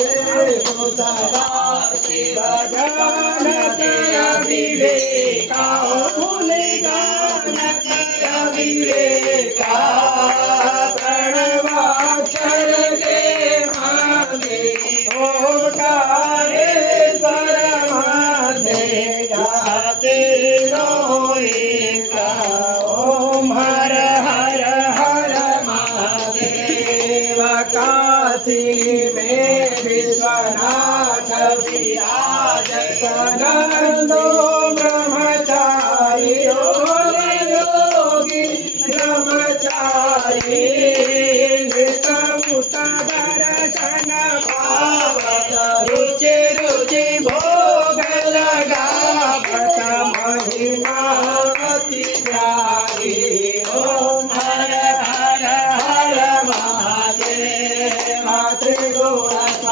देव सदा शिव जानत अविवेका भूल जानत अविवेका प्रणवाक्षर के माने ओंकारेश्वर माने गाते रोएगा ओम हर हर हर महादेव काशी में विश्वनाथ विराजत नंदो